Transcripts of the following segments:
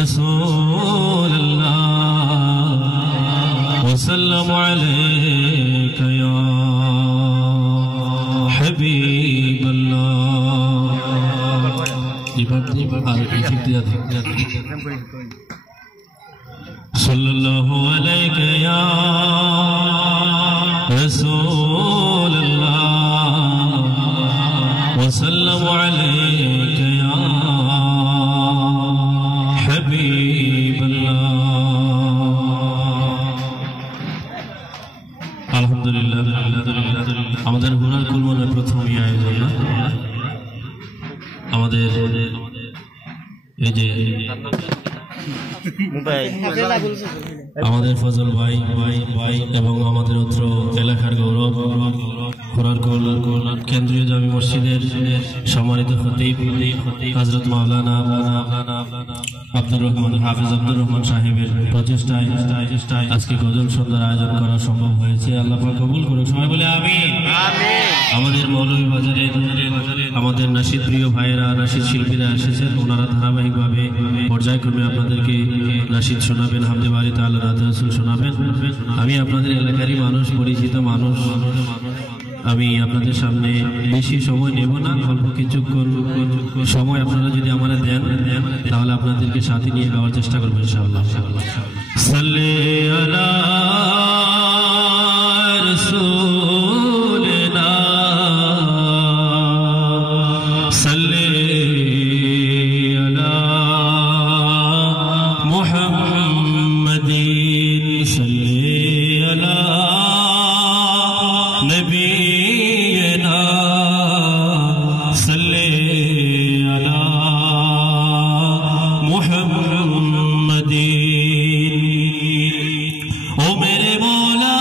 رسول الله وسلم عليك يا حبيب الله صلى الله عليك يا رسول الله وسلم عليك يا حبيب الله الحمد لله আমাদের ঘোরার কুলমনের প্রথমই আয়োজন আমাদের এই যে আমাদের ফজল ভাই এবং আমাদের অত্র এলাকার গৌরব ঘোরার কেন্দ্রীয় জামি মসজিদের সম্মানিত খতিব হযরত মাওলানা আব্দুর রহমান হাফেজ আব্দুর রহমান সাহেবের প্রচেষ্টায় আজকে গজল সন্ধ্যার আয়োজন করা সম্ভব হয়েছে। আল্লাহ পাক কবুল করুন, সবাই বলে আমিন। আমাদের মৌলভীবাজারে আমাদের নাশিদ প্রিয় ভাইয়েরা নাশিদ শিল্পীরা এসেছেন, ওনারা ধারাবাহিকভাবে পর্যায়ক্রমে আপনাদেরকে নাশিদ শোনাবেন, হামদে বাড়ি তাআলা রাতে রাসূল শোনাবেন। আমি আপনাদের এলাকারই মানুষ, পরিচিত মানুষ, আমি আপনাদের সামনে বেশি সময় নেব না, অল্প কিছুক্ষণ সময় আপনারা যদি আমাদের দেন তাহলে আপনাদেরকে সাথে নিয়ে গাওয়ার চেষ্টা করবো ইনশাআল্লাহ। সাল্লি আলা রাসূলিনা সাল্লি আলা মুহাম্মাদিন সাল্লি আলা নবিয়িনা সাল্লি আলা মুহাম্মাদিন। ও মেরে মৌলা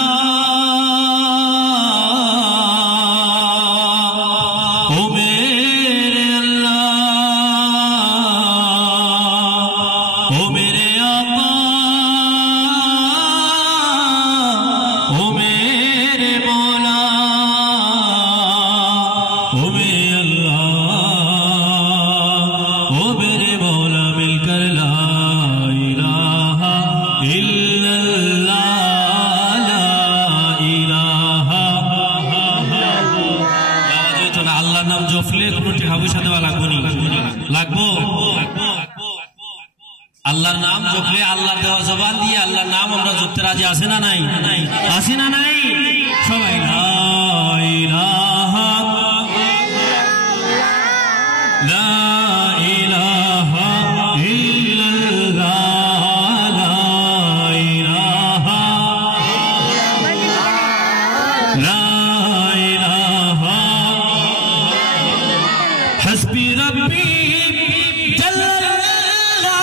ও মেরে আল্লাহ ও মেরে আকা ও মেরে মৌলা ও মেরে আল্লাহ ও মেরে মৌলা মিলকর লা ইলাহা ইল্লাল্লাহ লা ইলাহা আল্লাহর নাম জপলে কোনো টাকা পয়সা দেওয়া লাগবে না, লাগবো? আল্লাহর নাম জপলে আল্লাহর দেওয়া জবান দিয়ে আল্লাহর নাম আমরা জপতে রাজি আছে না নাই? আছে না নাই? সবাই লা ইলাহা লা ইলাহা ইল্লাল্লাহ লা ইলাহা লা ইলাহা হাসবি রাব্বি জাল্লাল্লাহ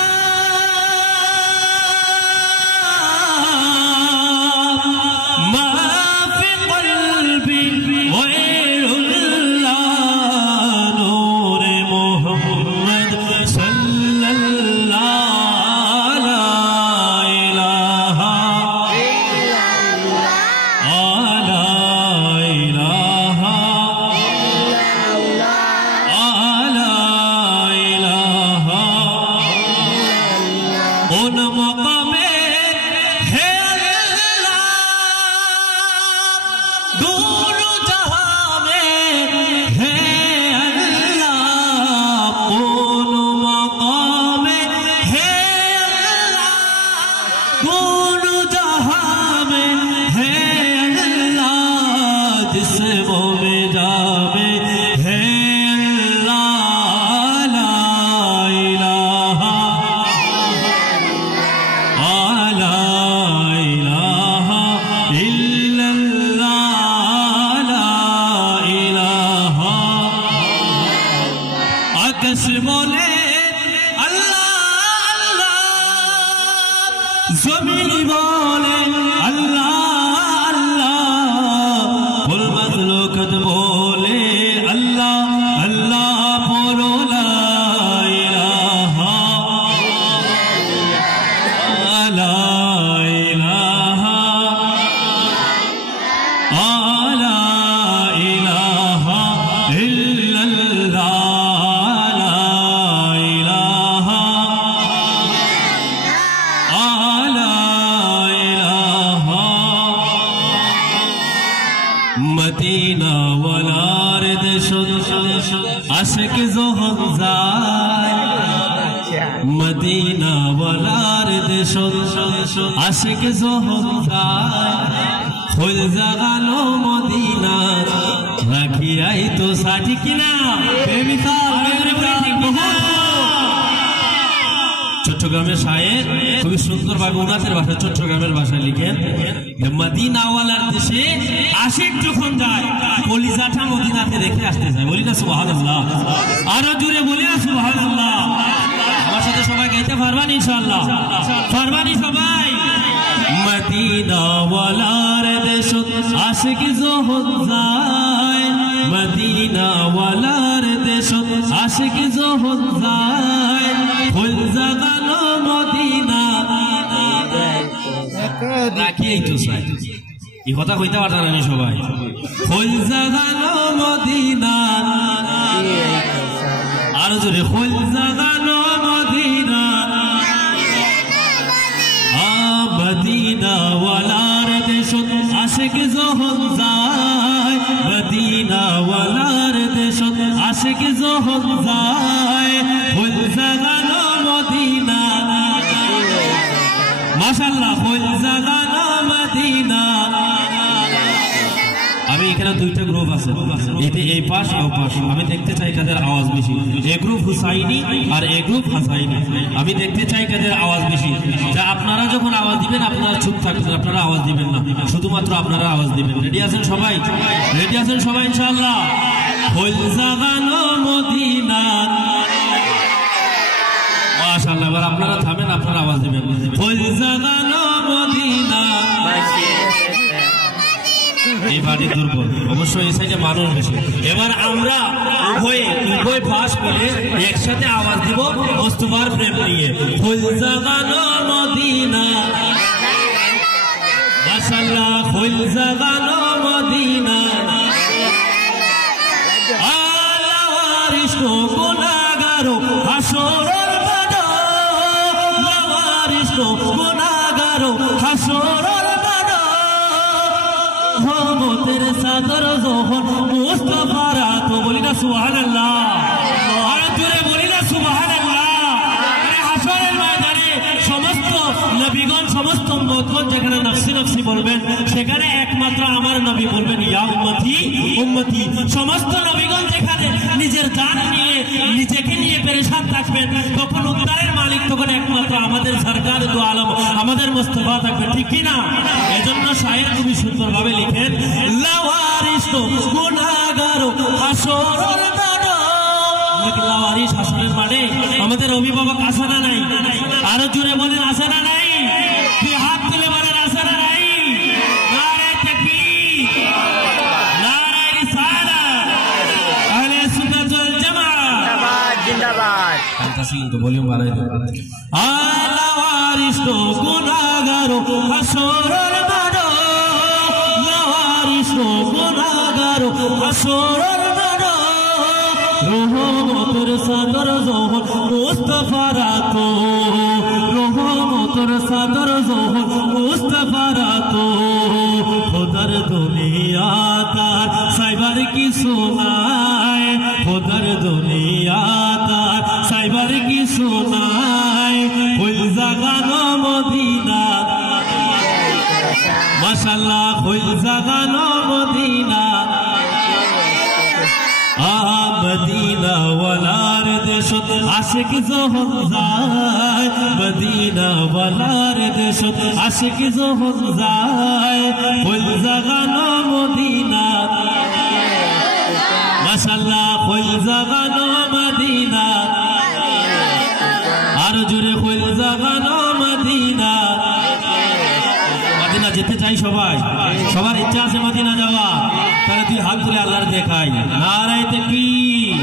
মা ফি কলবি গায়রুল্লাহ নূরে মুহাম্মদ সাল্লাল্লাহ লা ইলাহা লা ইলাহা उन मकामे है अल्लाह दूर जहां में है अल्लाह उन मकामे है अल्लाह दूर जहां में है अल्लाह जिस वो में जावे है अल्लाह ला इलाहा ला इलाहा इल्लल्लाह ला इलाहा आकाश बोले अल्लाह अल्लाह जमीन बोले अल्लाह अल्लाह कुल मखलूकत बोले अल्लाह अल्लाह बोलो ला इलाहा ला इलाहा ला इलाहा इल्लल्लाह ला আশিক যখন যায় মদিনা ওয়ালার দেশ আশিক যখন যায় ফুল জাগানো মদিনা রাখিয়াই তো সাথী কিনা চট্টগ্রামের শায়ের খুবই সুন্দর ভাবে উনাদের ভাষায় চট্টগ্রামের ভাষায় লিখেন মদিনা ওয়ালার দেশে আশিক যখন যায় কলিজাটা মদিনাতে রেখে আসতে যায়। বলি না সুবহানাল্লাহ, আরো জোরে বলি না সুবহানাল্লাহ। আমার সাথে সবাই গাইতে পারবেন ইনশাআল্লাহ? পারবেন সবাই? মদিনা ওয়ালার দেশ আশিক যখন যায় মদিনা ওয়ালার দেশ আশিক যখন যায় ফুল জাগানো মদিনা রাখিয়াই তো চাই। এই কথা কইতে পারতাম না সবাই। ফুল জাগানো মদিনা আরো জোরে ফুল জাগানো মদিনা মদিনা ওয়ালার দেশ আশিক যখন যায় মদিনা ওয়ালার দেশ আশিক যখন যায় ফুল জাগানো মদিনা মাশাআল্লাহ ফুল জাগানো মদিনা। আমি এখানে দুইটা গ্রুপ আছে, এতে এই পাশ ও পাশ। আমি দেখতে চাই কাদের আওয়াজ বেশি। এ গ্রুপ হুসাইনি আর এ গ্রুপ হাসাইনি। আমি দেখতে চাই কাদের আওয়াজ বেশি। যা আপনারা যখন আওয়াজ দিবেন আপনারা চুপ থাকবেন, আপনারা আওয়াজ দিবেন না, শুধুমাত্র আপনারা আওয়াজ দিবেন। রেডি আছেন সবাই? রেডি আছেন সবাই ইনশাআল্লাহ? ফুল জাগানো মদিনা মাশাআল্লাহ। এবার আপনারা থামেন, আপনারা আওয়াজ দিবেন। ফুল জাগানো মদিনা। এই বাড়ি দুর্বল অবশ্যই, এই সাইডে মানুষ বেশি। এবার আমরা উভয় পাশ করে একসাথে আওয়াজ দিব মোস্তফার প্রেম নিয়ে। ফুল জাগানো মদিনা মাশাআল্লাহ ফুল জাগানো মদিনা। আল্লাহ ওয়ারিস গুনাহগারো হাসরের মাঠে ওয়ারিস গুনাহগারো হাসরের মাঠে রহমতের চাদর যখন মুস্তাফার হাত। বলি না সুবহানাল্লাহ, আর জোরে বলি না সুবহানাল্লাহ। হাসরের ময়দানে সমস্ত নবীগণ সমস্ত উম্মতগণ যেখানে নফসি নফসি বলবেন সেখানে একমাত্র আমার নবী বলবেন ইয়া উম্মতি উম্মতি। সমস্ত নবীগণ যেখানে নিজের জান নিয়ে নিজেকে নিয়ে পেরেশান থাকবেন তখন উদ্ধারের মালিক তখন একমাত্র আমাদের সরকার দু আলম আমাদের মুস্তাফা থাকবে, ঠিক কিনা? এজন্য শায়ের খুবই সুন্দর ভাবে লিখেন লাওয়ারিস গুনাহগারো হাসরের মাঠে। লাওয়ারিস হাসরের মাঠে আমাদের অভিভাবক আছে না নাই? আরো জোরে বলেন আছে না নাই? হাত তুলে বলেন আছে না নাই? নারে তাকবীর, নারে রিসালাত, আহলে সুন্নাত ওয়াল জামাত জিন্দাবাদ। কিন্তু ভলিউম বাড়াই দেন। লাওয়ারিস গুনাহগারো হাসরের মাঠে লাওয়ারিস গুনাহগারো হাসরের মাঠে রহমতের চাদর যখন মুস্তাফার হাত রহমতের চাদর যখন মুস্তাফার হাত খোদার দুনিয়া তার সাইবার কিছু নাই খোদার দুনিয়া তার সাইবার কিছু নাই ফুল জাগানো মদিনা মাশাআল্লাহ ফুল জাগানো মদিনা। মদিনা ওয়ালার দেশ আশিক যখন যায় মদিনা ওয়ালার দেশ আশিক যখন যায় ফুল জাগানো মদিনা মাশাআল্লাহ ফুল জাগানো মদিনা। আর জোরে ফুল জাগানো মদিনা। মদিনা যেতে চাই সবাই, সবার ইচ্ছা আছে মদিনা যাওয়া, তাহলে তুই হাত তুলে আল্লাহর দেখাই নারে তাকবীর,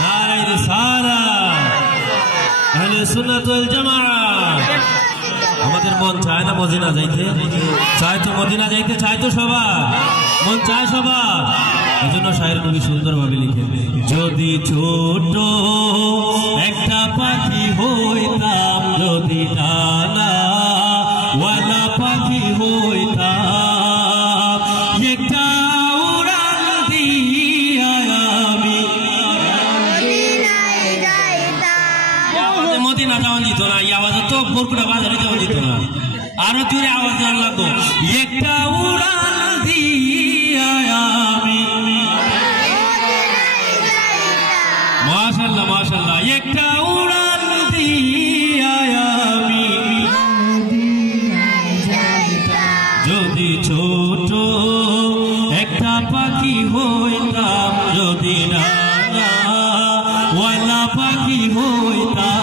নারে রিসালাত, আহলে সুন্নাত ওয়াল জামাত। আমাদের মন চায় না মদিনা যাইতে? চায় তো, মদিনা যাইতে চায় তো সবার, মন চায় সবার। এজন্য শায়ের খুবই সুন্দর ভাবে লিখে যদি ছোট একটা পাখি হইতাম যদি ডানা ওয়ালা পাখি হইতাম একটা উড়াল দিয়া আমি না যাওয়া দিত না, এই আওয়াজে তো বরকুটা বাজারে যাওয়া দিত না, আরো জোরে আওয়াজ দেওয়ার লাগতো। একটা উড়ান দিয়া আমি, মাশাআল্লাহ মাশাআল্লাহ, একটা উড়ান দিয়া আমি যদি ছোট একটা পাখি হইতাম, যদি না ওয়ালা পাখি হইতাম,